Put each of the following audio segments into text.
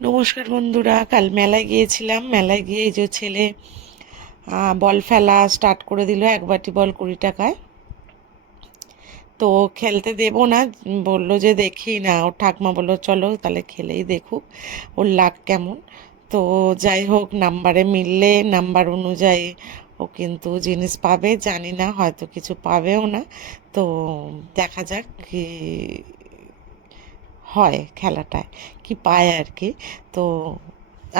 নমস্কার বন্ধুরা, কাল মেলায় গিয়েছিলাম। মেলায় গিয়ে এই যে ছেলে বল ফেলা স্টার্ট করে দিল। এক বাটি বল 20 টাকায়। তো খেলতে দেব না, বললো যে দেখি না। ওর ঠাকমা বললো চলো তাহলে খেলেই দেখুক ওর লাক কেমন। তো যাই হোক, নাম্বারে মিললে নাম্বার অনুযায়ী ও কিন্তু জিনিস পাবে, জানি না হয়তো কিছু পাবেও না। তো দেখা যাক কি হয় খেলাটায়, কি পায় আর কি। তো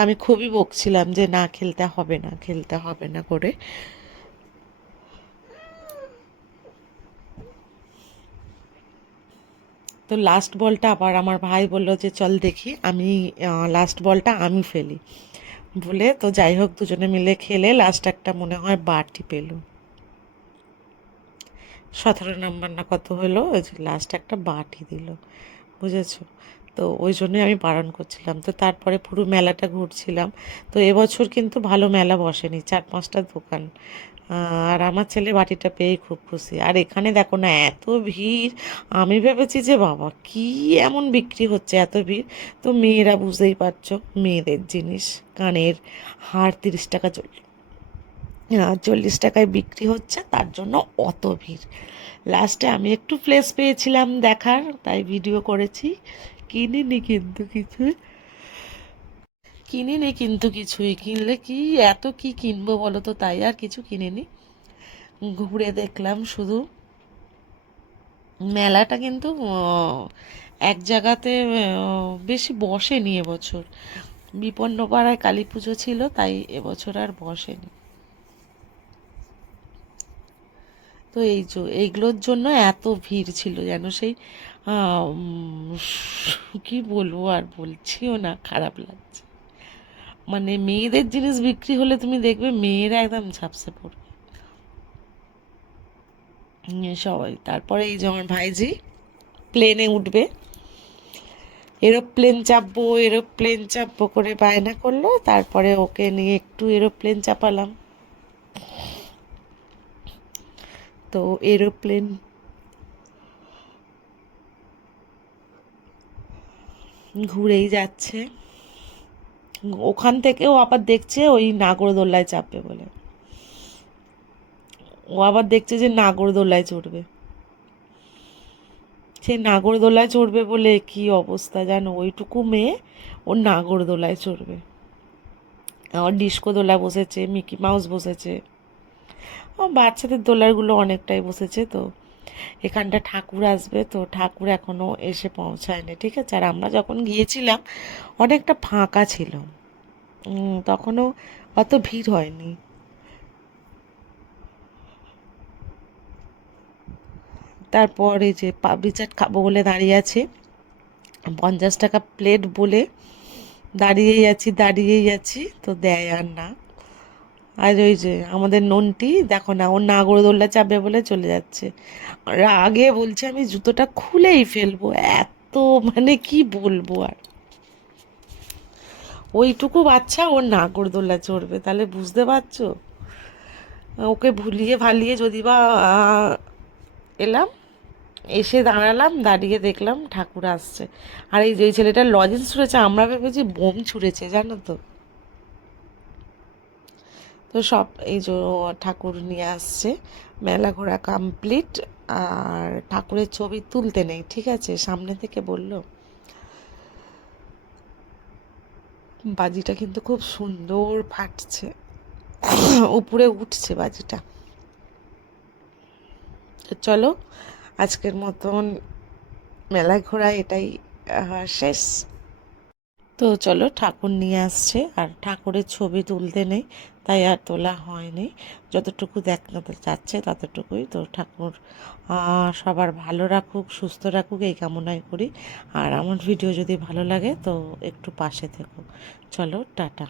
আমি খুবই বকছিলাম যে না, খেলতে হবে না, খেলতে হবে না করে। তো লাস্ট বলটা আবার আমার ভাই বললো যে চল দেখি, আমি লাস্ট বলটা আমি ফেলি বলে। তো যাই হোক, দুজনে মিলে খেলে লাস্ট একটা মনে হয় বাটি পেল। 17 নম্বর না কত হলো, ওই যে লাস্ট একটা বাটি দিল, বুঝেছো? তো ওই জন্যই আমি বারণ করছিলাম। তো তারপরে পুরো মেলাটা ঘুরছিলাম। তো এবছর কিন্তু ভালো মেলা বসেনি, 4-5টা দোকান। আর আমার ছেলে বাটিটা পেয়েই খুব খুশি। আর এখানে দেখো না, এত ভিড়! আমি ভেবেছি যে বাবা কি এমন বিক্রি হচ্ছে, এত ভিড়! তো মেয়েরা বুঝতেই পারছো, মেয়েদের জিনিস, কানের হার 30 টাকা 40 টাকায় বিক্রি হচ্ছে, তার জন্য অত ভিড়। লাস্টে আমি একটু প্লেস পেয়েছিলাম দেখার, তাই ভিডিও করেছি। কিনিনি কিন্তু কিছুই, কিনিনি কিন্তু কিছুই। কিনলে কি, এত কি কিনবো বলো তো, তাই আর কিছু কিনিনি। ঘুরে দেখলাম শুধু। মেলাটা কিন্তু এক জায়গাতে বেশি বসেনি এবছর। বিপন্নপাড়ায় কালী পুজো ছিল, তাই এবছর আর বসেনি। তো এইগুলোর জন্য এত ভিড় ছিল যেন সেই কি বলবো, আর বলছিও না, খারাপ লাগছে। মানে মেয়েদের জিনিস বিক্রি হলে তুমি দেখবে মেয়েরা একদম ঝাপসে পড়বে। সবাই তারপরে এই যে আমার ভাইজি প্লেনে উঠবে, এরোপ্লেন চাপবো এরোপ্লেন চাপবো করে বায়না করলো। তারপরে ওকে নিয়ে একটু এরোপ্লেন চাপালাম। তো এরোপ্লেন ঘুরেই যাচ্ছে। ওখান থেকেও আবার দেখছে ওই নাগরদোল্লায় চাপবে বলে। ও আবার দেখছে যে নাগরদোল্লায় চড়বে। সেই নাগরদোলায় চড়বে বলে কি অবস্থা জানো, ওইটুকু মেয়ে ওর নাগরদোলায় চড়বে। আমার ডিস্কো দোলা বসেছে, মিকি মাউস বসেছে, ও বাচ্চাদের দোলারগুলো অনেকটাই বসেছে। তো এখানটা ঠাকুর আসবে, তো ঠাকুর এখনো এসে পৌঁছায়নি, ঠিক আছে। আর আমরা যখন গিয়েছিলাম অনেকটা ফাঁকা ছিল, তখনও অত ভিড় হয়নি। তারপর এই যে পাপড়ি চাট খাবো বলে দাঁড়িয়ে আছে, 50 টাকা প্লেট বলে দাঁড়িয়েই আছি দাঁড়িয়েই আছি, তো দেয় আর না। আর ওই যে আমাদের নন্টি দেখো না, ও নাগরদোল্লা চাপবে বলে চলে যাচ্ছে। আগে বলছে আমি জুতোটা খুলেই ফেলবো, এত মানে কি বলবো আর। ওইটুকু বাচ্চা ওর নাগরদোল্লা চড়বে, তাহলে বুঝতে পারছো। ওকে ভুলিয়ে ভালিয়ে যদি বা এলাম, এসে দাঁড়ালাম, দাঁড়িয়ে দেখলাম ঠাকুর আসছে। আর এই যে ছেলেটা লজেন্স ছুঁড়েছে, আমরা ভেবেছি বোম ছুঁড়েছে, জানো তো। তো সব এই যে ঠাকুর নিয়ে আসছে, মেলা ঘোরা কমপ্লিট। আর ঠাকুরের ছবি তুলতে নেই, ঠিক আছে, সামনে থেকে বলল। বাজিটা কিন্তু খুব সুন্দর ফাটছে, উপরে উঠছে বাজিটা। তো চলো, আজকের মতন মেলায় ঘোরা এটাই শেষ। তো চলো, ঠাকুর নিয়ে আসছে আর ঠাকুরের ছবি তুলতে নেই, তাই আর তোলা হয়নি। যতটুকু দেখাতে যাচ্ছে ততটুকুই। তো ঠাকুর সবার ভালো রাখুক, সুস্থ রাখুক, এই কামনাই করি। আর আমার ভিডিও যদি ভালো লাগে তো একটু পাশে থেকো। চলো, টাটা।